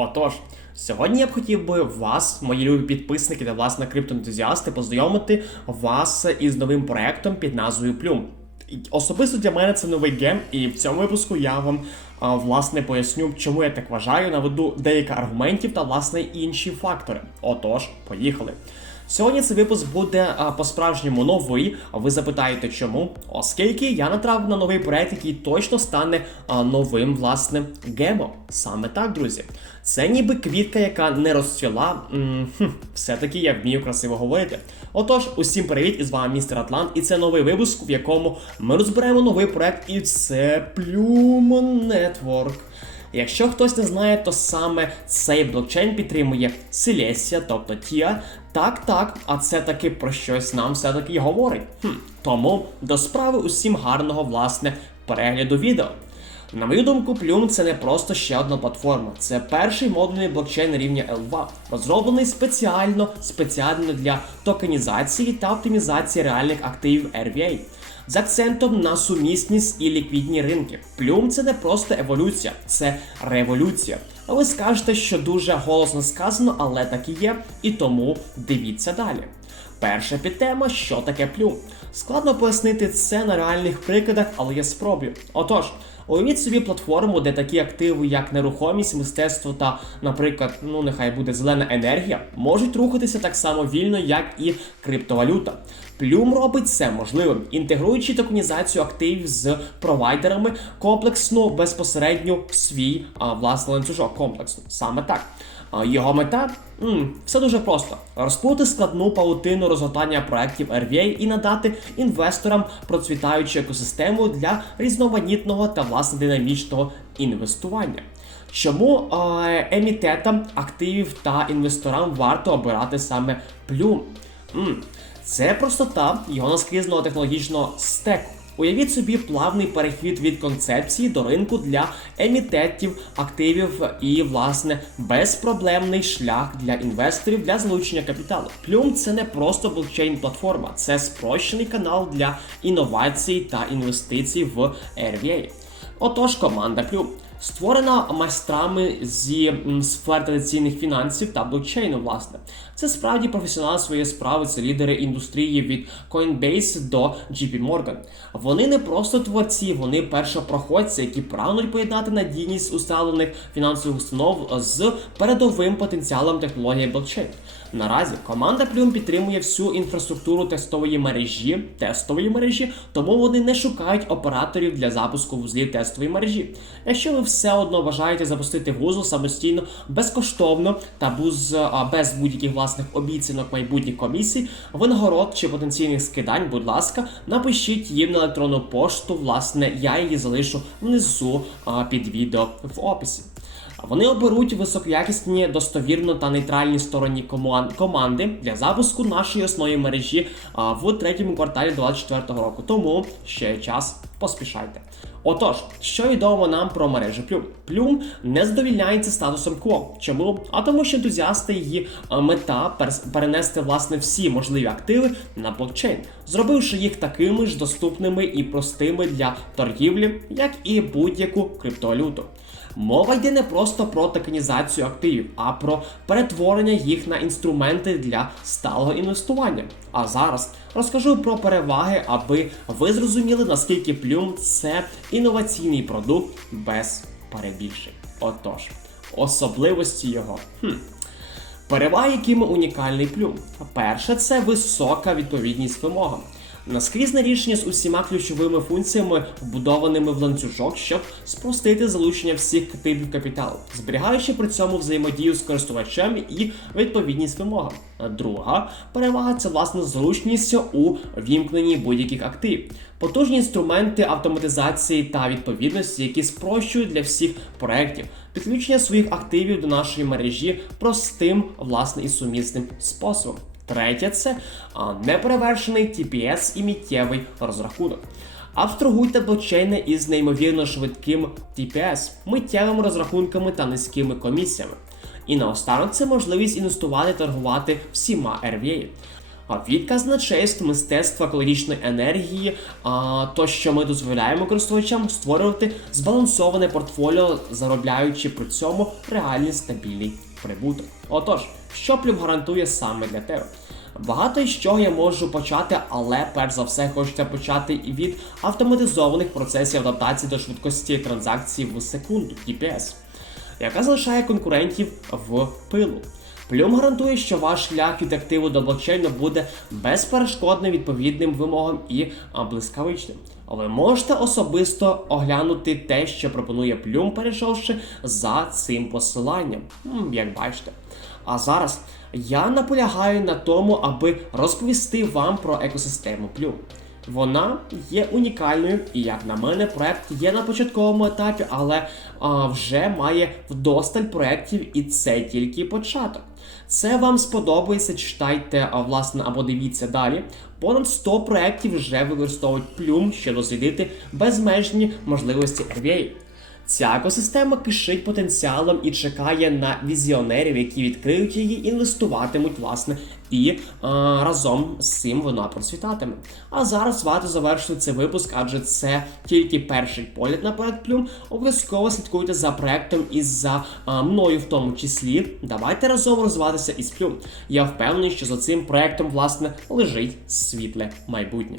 Отож, сьогодні я б хотів би вас, мої любі підписники та власне криптоентузіасти, познайомити вас із новим проектом під назвою Плюм. Особисто для мене це новий гем, і в цьому випуску я вам а, власне поясню, чому я так вважаю, наведу деякі аргументів та власне інші фактори. Отож, поїхали. Сьогодні цей випуск буде по-справжньому новий. А ви запитаєте, чому? Оскільки я натрапив на новий проект, який точно стане новим власне гемом. Саме так, друзі. Це ніби квітка, яка не розцвіла. Все-таки я вмію красиво говорити. Отож, усім привіт, і з вами містер Атлант, і це новий випуск, в якому ми розберемо новий проект, і це Plume Network. Якщо хтось не знає, то саме цей блокчейн підтримує Селесія, тобто тія, Так, так, а це таки про щось нам все-таки говорить. Хм, тому до справи усім гарного власне перегляду відео. На мою думку, Plume це не просто ще одна платформа. Це перший модульний блокчейн рівня L2, розроблений спеціально спеціально для токенізації та оптимізації реальних активів RVA. З акцентом на сумісність і ліквідні ринки. Plume це не просто еволюція, це революція. А ви скажете, що дуже голосно сказано, але так і є, і тому дивіться далі. Перша підтема, що таке плюм. Складно пояснити це на реальних прикладах, але я спробую. Отож, уявіть собі платформу, де такі активи, як нерухомість, мистецтво та, наприклад, ну нехай буде зелена енергія, можуть рухатися так само вільно, як і криптовалюта. Плюм робить це можливим, інтегруючи токенізацію активів з провайдерами комплексно безпосередньо в свій а, власний ланцюжок комплексно. Саме так. Його мета М, все дуже просто: розплути складну паутину розгортання проєктів RVA і надати інвесторам процвітаючу екосистему для різноманітного та власне динамічного інвестування. Чому е, емітетам активів та інвесторам варто обирати саме плюм? М, це простота його наскрізного технологічного стеку. Уявіть собі плавний перехід від концепції до ринку для емітетів, активів і, власне, безпроблемний шлях для інвесторів для залучення капіталу. Плюм це не просто блокчейн-платформа, це спрощений канал для інновацій та інвестицій в RVA. Отож, команда Плюм. Створена майстрами зі сфер традиційних фінансів та блокчейну, власне. Це справді професіонали своєї справи, це лідери індустрії від Coinbase до JP Morgan. Вони не просто творці, вони першопроходці, які прагнуть поєднати надійність усталених фінансових установ з передовим потенціалом технології блокчейн. Наразі команда Plum підтримує всю інфраструктуру тестової мережі, тестової мережі, тому вони не шукають операторів для запуску вузлів тестової мережі. Якщо ви все одно бажаєте запустити вузол самостійно, безкоштовно та без, без будь-яких власних обіцянок майбутніх комісій, винагород чи потенційних скидань, будь ласка, напишіть їм на електронну пошту. Власне, я її залишу внизу під відео в описі. Вони оберуть високоякісні, достовірно та нейтральні сторонні команди для запуску нашої основної мережі в третьому кварталі 2024 року. Тому ще час, поспішайте. Отож, що відомо нам про мережу Плюм? Плюм не задовільняється статусом КВО. Чому? А тому, що ентузіасти її мета перс- перенести власне всі можливі активи на блокчейн, зробивши їх такими ж доступними і простими для торгівлі, як і будь-яку криптовалюту. Мова йде не просто про токенізацію активів, а про перетворення їх на інструменти для сталого інвестування. А зараз розкажу про переваги, аби ви зрозуміли, наскільки Plum – це інноваційний продукт без перебільшень. Отож, особливості його. Хм. Переваги, якими унікальний плюм. Перше, це висока відповідність вимогам. Наскрізне рішення з усіма ключовими функціями, вбудованими в ланцюжок, щоб спростити залучення всіх типів капіталу, зберігаючи при цьому взаємодію з користувачем і відповідність вимогам. Друга перевага це власне зручність у вімкненні будь-яких активів. Потужні інструменти автоматизації та відповідності, які спрощують для всіх проєктів підключення своїх активів до нашої мережі простим, власне, і сумісним способом. Третє це неперевершений TPS і миттєвий розрахунок. Абстрагуйте блокчейни із неймовірно швидким TPS, миттєвими розрахунками та низькими комісіями. І наостанок це можливість інвестувати та торгувати всіма RVA. Від казначейств, мистецтва екологічної енергії, а, то що ми дозволяємо користувачам створювати збалансоване портфоліо, заробляючи при цьому реальний стабільний прибуток. Отож, що плюм гарантує саме для тебе? Багато з чого я можу почати, але перш за все хочеться почати і від автоматизованих процесів адаптації до швидкості транзакцій в секунду TPS, яка залишає конкурентів в пилу. Плюм гарантує, що ваш шлях від активу до блокчейну буде безперешкодним відповідним вимогам і а, блискавичним. Ви можете особисто оглянути те, що пропонує Плюм, перейшовши за цим посиланням, як бачите. А зараз я наполягаю на тому, аби розповісти вам про екосистему Плюм. Вона є унікальною, і як на мене, проект є на початковому етапі, але а, вже має вдосталь проєктів, і це тільки початок. Це вам сподобається, читайте, а, власне, або дивіться далі. Понад 100 проєктів вже використовують плюм, щоб дослідити безмежні можливості RVA. Ця екосистема кишить потенціалом і чекає на візіонерів, які відкриють її, інвестуватимуть, власне, і е, разом з цим вона процвітатиме. А зараз варто завершити цей випуск, адже це тільки перший погляд на проект Плюм. Обов'язково слідкуйте за проектом і за е, мною в тому числі. Давайте разом розвиватися із Плюм. Я впевнений, що за цим проектом власне лежить світле майбутнє.